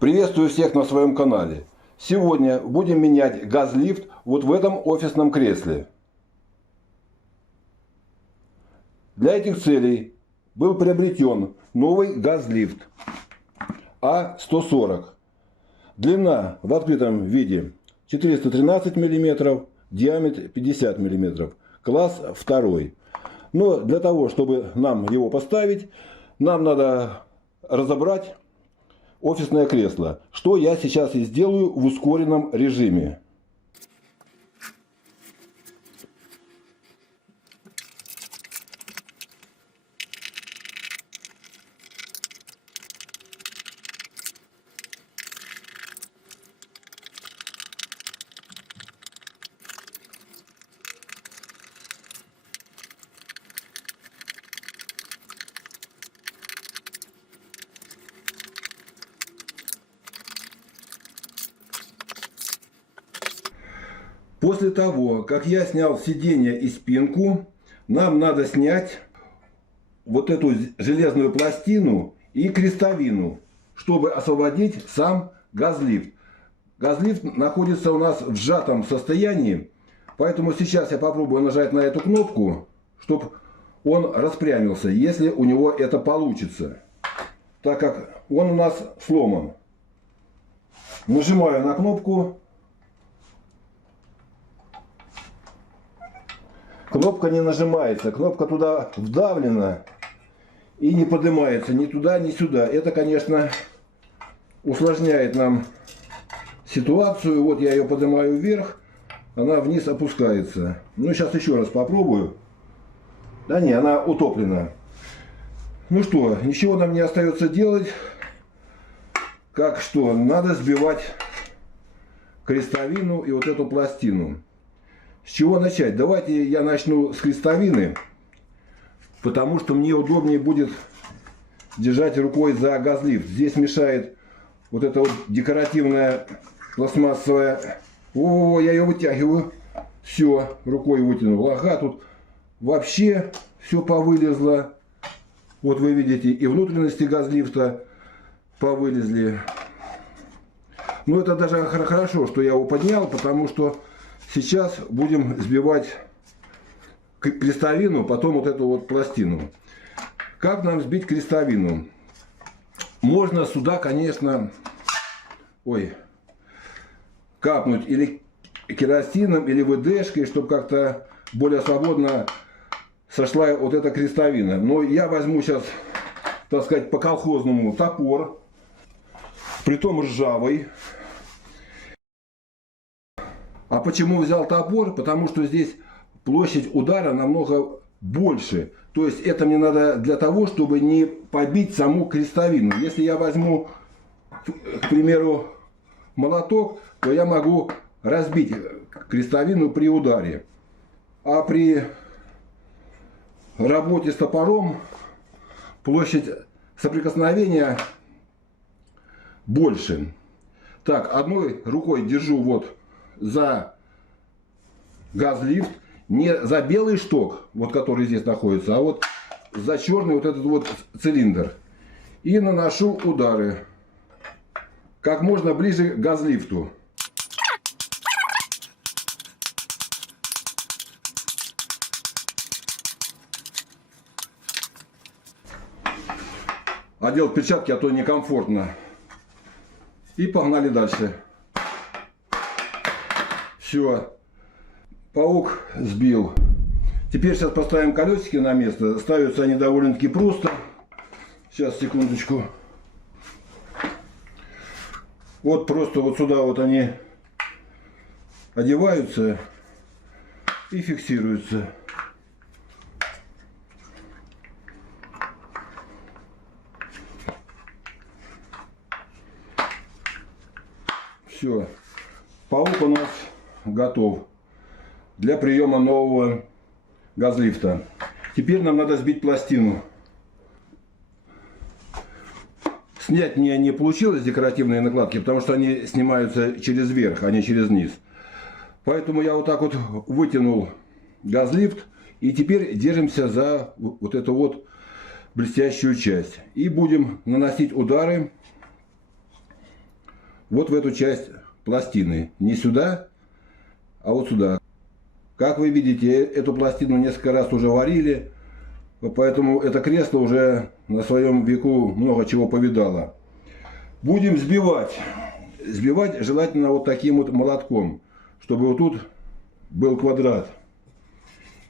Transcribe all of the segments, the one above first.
Приветствую всех на своем канале. Сегодня будем менять газлифт вот в этом офисном кресле. Для этих целей был приобретен новый газлифт А140. Длина в открытом виде 413 мм, диаметр 50 мм, класс 2. Но для того, чтобы нам его поставить, нам надо разобрать офисное кресло, что я сейчас и сделаю в ускоренном режиме. После того, как я снял сиденье и спинку, нам надо снять вот эту железную пластину и крестовину, чтобы освободить сам газлифт. Газлифт находится у нас в сжатом состоянии, поэтому сейчас я попробую нажать на эту кнопку, чтобы он распрямился, если у него это получится, так как он у нас сломан. Нажимаю на кнопку. Кнопка не нажимается, кнопка туда вдавлена и не поднимается ни туда, ни сюда. Это, конечно, усложняет нам ситуацию. Вот я ее поднимаю вверх, она вниз опускается. Ну, сейчас еще раз попробую. Да не, она утоплена. Ну что, ничего нам не остается делать. Как что, надо сбивать крестовину и вот эту пластину. С чего начать? Давайте я начну с крестовины, потому что мне удобнее будет держать рукой за газлифт. Здесь мешает вот эта вот декоративная пластмассовая. О, я ее вытягиваю. Все, рукой вытянул. Ага, тут вообще все повылезло. Вот вы видите, и внутренности газлифта повылезли. Но это даже хорошо, что я его поднял, потому что сейчас будем сбивать крестовину, потом вот эту вот пластину. Как нам сбить крестовину? Можно сюда, конечно, капнуть или керосином, или ВДшкой, чтобы как-то более свободно сошла вот эта крестовина. Но я возьму сейчас, так сказать, по-колхозному топор, притом ржавый. А почему взял топор? Потому что здесь площадь удара намного больше. То есть это мне надо для того, чтобы не побить саму крестовину. Если я возьму, к примеру, молоток, то я могу разбить крестовину при ударе. А при работе с топором площадь соприкосновения больше. Так, одной рукой держу вот за газлифт, не за белый шток, вот который здесь находится, а вот за черный вот этот вот цилиндр. И наношу удары как можно ближе к газлифту. Одел перчатки, а то некомфортно. И погнали дальше. Все, паук сбил. Теперь сейчас поставим колесики на место. Ставятся они довольно-таки просто. Сейчас, секундочку. Вот просто вот сюда вот они одеваются и фиксируются. Все, паук у нас готов для приема нового газлифта. Теперь нам надо сбить пластину. Снять мне не получилось декоративные накладки, потому что они снимаются через верх, а не через низ. Поэтому я вот так вот вытянул газлифт. И теперь держимся за вот эту вот блестящую часть. И будем наносить удары вот в эту часть пластины. Не сюда, а вот сюда. Как вы видите, эту пластину несколько раз уже варили, поэтому это кресло уже на своем веку много чего повидало. Будем сбивать. Сбивать желательно вот таким вот молотком, чтобы вот тут был квадрат.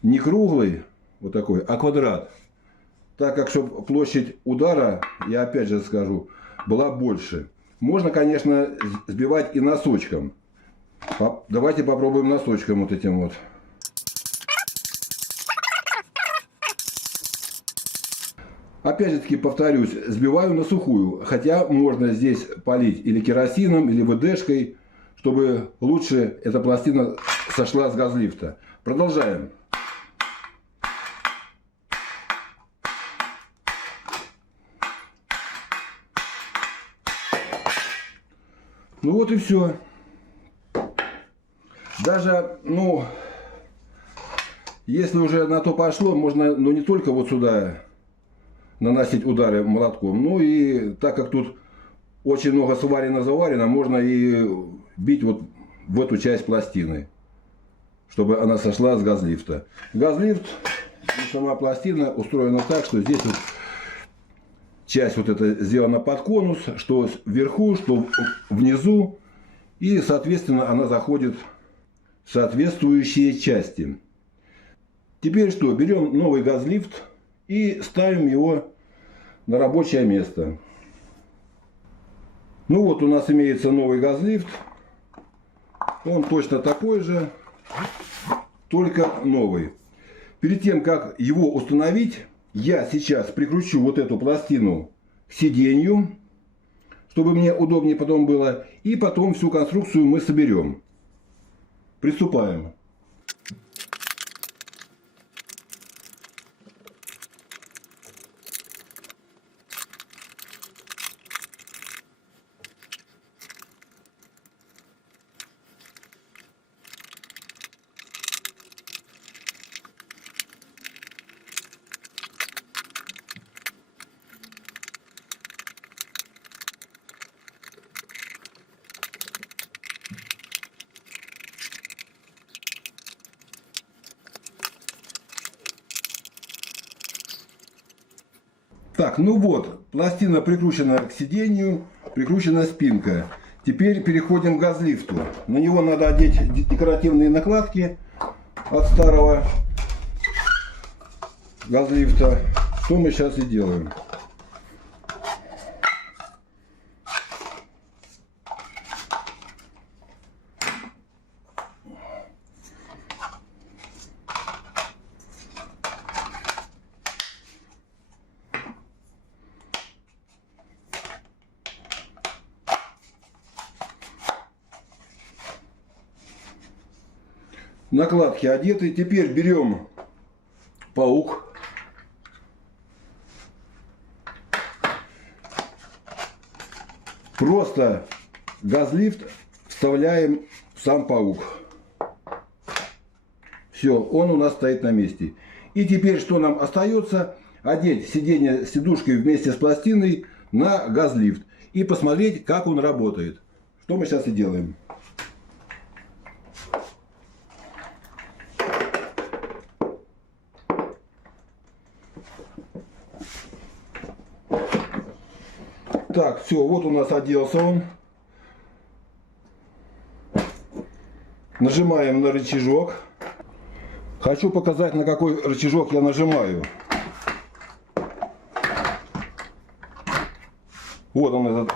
Не круглый, вот такой, а квадрат. Так как, чтобы площадь удара, я опять же скажу, была больше. Можно, конечно, сбивать и носочком. Давайте попробуем носочком вот этим вот. Опять же таки повторюсь, сбиваю на сухую. Хотя можно здесь полить или керосином, или ВДшкой, чтобы лучше эта пластина сошла с газлифта. Продолжаем. Ну вот и все. Даже, ну, если уже на то пошло, можно, ну, не только вот сюда наносить удары молотком, ну и так как тут очень много сварено-заварено, можно и бить вот в эту часть пластины, чтобы она сошла с газлифта. Газлифт и сама пластина устроена так, что здесь вот часть вот эта сделана под конус, что вверху, что внизу, и соответственно она заходит в соответствующие части. Теперь что? Берем новый газлифт и ставим его на рабочее место. Ну вот у нас имеется новый газлифт. Он точно такой же, только новый. Перед тем, как его установить, я сейчас прикручу вот эту пластину к сиденью, чтобы мне удобнее потом было. И потом всю конструкцию мы соберем. Приступаем. Так, ну вот, пластина прикручена к сиденью, прикручена спинка. Теперь переходим к газлифту. На него надо одеть декоративные накладки от старого газлифта. Что мы сейчас и делаем. Накладки одеты. Теперь берем паук. Просто газлифт вставляем в сам паук. Все, он у нас стоит на месте. И теперь что нам остается? Одеть сиденье с сидушкой вместе с пластиной на газлифт. И посмотреть, как он работает. Что мы сейчас и делаем. Так, все, вот у нас оделся он. Нажимаем на рычажок. Хочу показать, на какой рычажок я нажимаю. Вот он, этот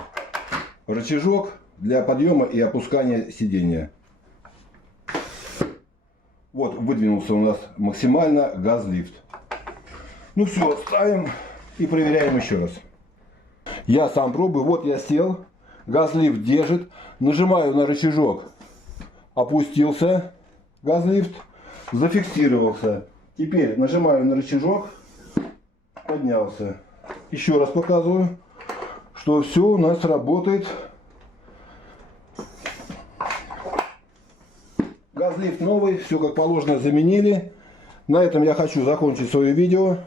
рычажок для подъема и опускания сидения. Вот, выдвинулся у нас максимально газлифт. Ну все, ставим и проверяем еще раз. Я сам пробую. Вот я сел, газлифт держит, нажимаю на рычажок, опустился газлифт, зафиксировался. Теперь нажимаю на рычажок, поднялся. Еще раз показываю, что все у нас работает. Газлифт новый, все как положено заменили. На этом я хочу закончить свое видео.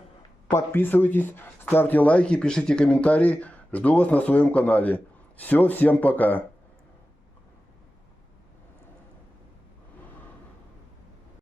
Подписывайтесь, ставьте лайки, пишите комментарии. Жду вас на своем канале. Все, всем пока.